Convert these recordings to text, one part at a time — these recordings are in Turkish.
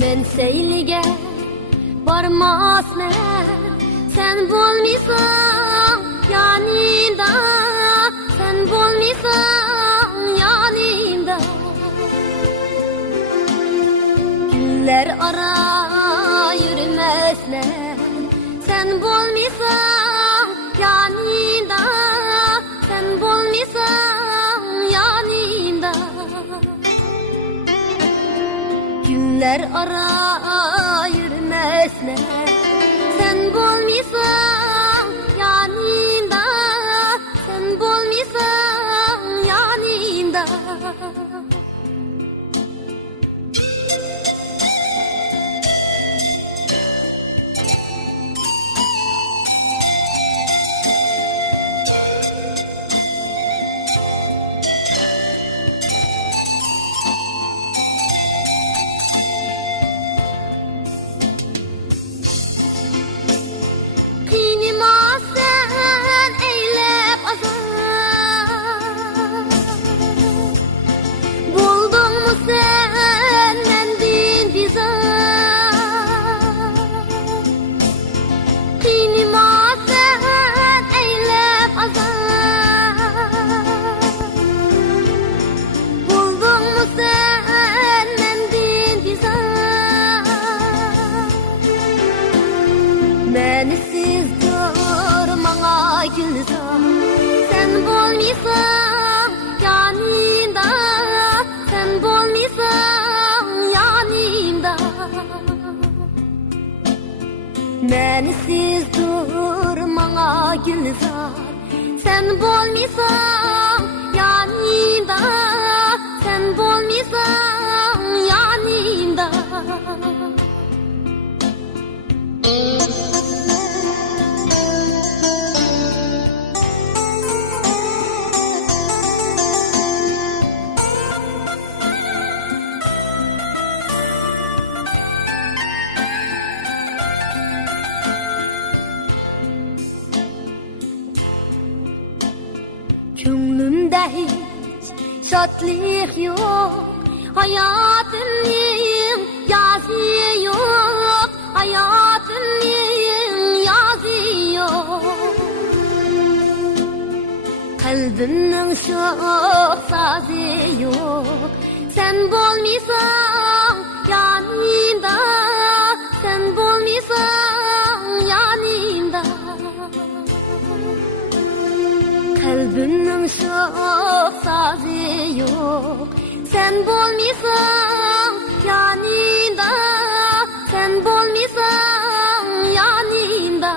Men seylige barmasmen sen bolmisan yanında, sen bolmisan yanında. Günler ara yürümesler sen bolmisan yanında, sen bolmisan yanında. Günler ara yürümesler sen bolmisan yanında, sen bolmisan yanında. Sen mendin bizar, kıynıma sen eylep azar. Buldun mu sen mendin bizar, menisiz durmana gülzar. Sen bolmisan yanında, sen bolmisan yanımda. Menisiz durmana gülzar. Sen bolmisan yanımda, sen bolmisan yanımda. Gönlümde hiç şadlık yok, hayatımın yazı yok, hayatımın yazı yok. Kalbimnin çok sazı yok, sen bolmisan yanımda, sen bolmisan yanımda. Kalbimnin çok sazı yok, sen bolmisan yanında, sen bolmisan yanında.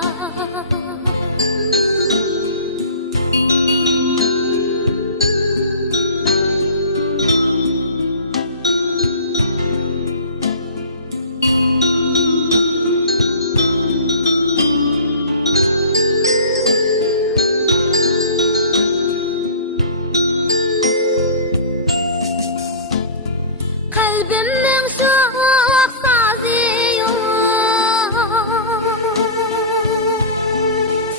Kalbimnin çok sazı yok,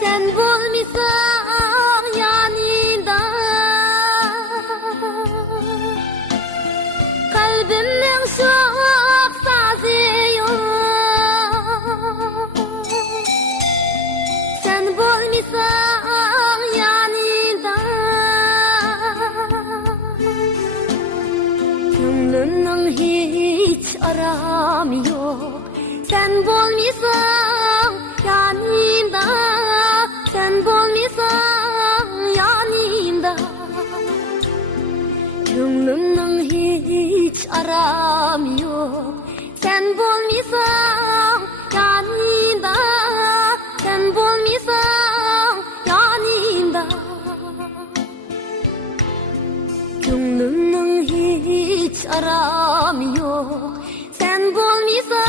sen bolmisan yanında. Kalbimnin çok sazı yok, sen bolmisan yanında. Gönlümün hiç aram yok, sen bolmisan yanımda, sen bolmisan yanımda. Gönlümün hiç aram yok, sen bolmisan yanımda, sen bolmisan yanımda. Gönlümün hiç aram yok, sen bolmisan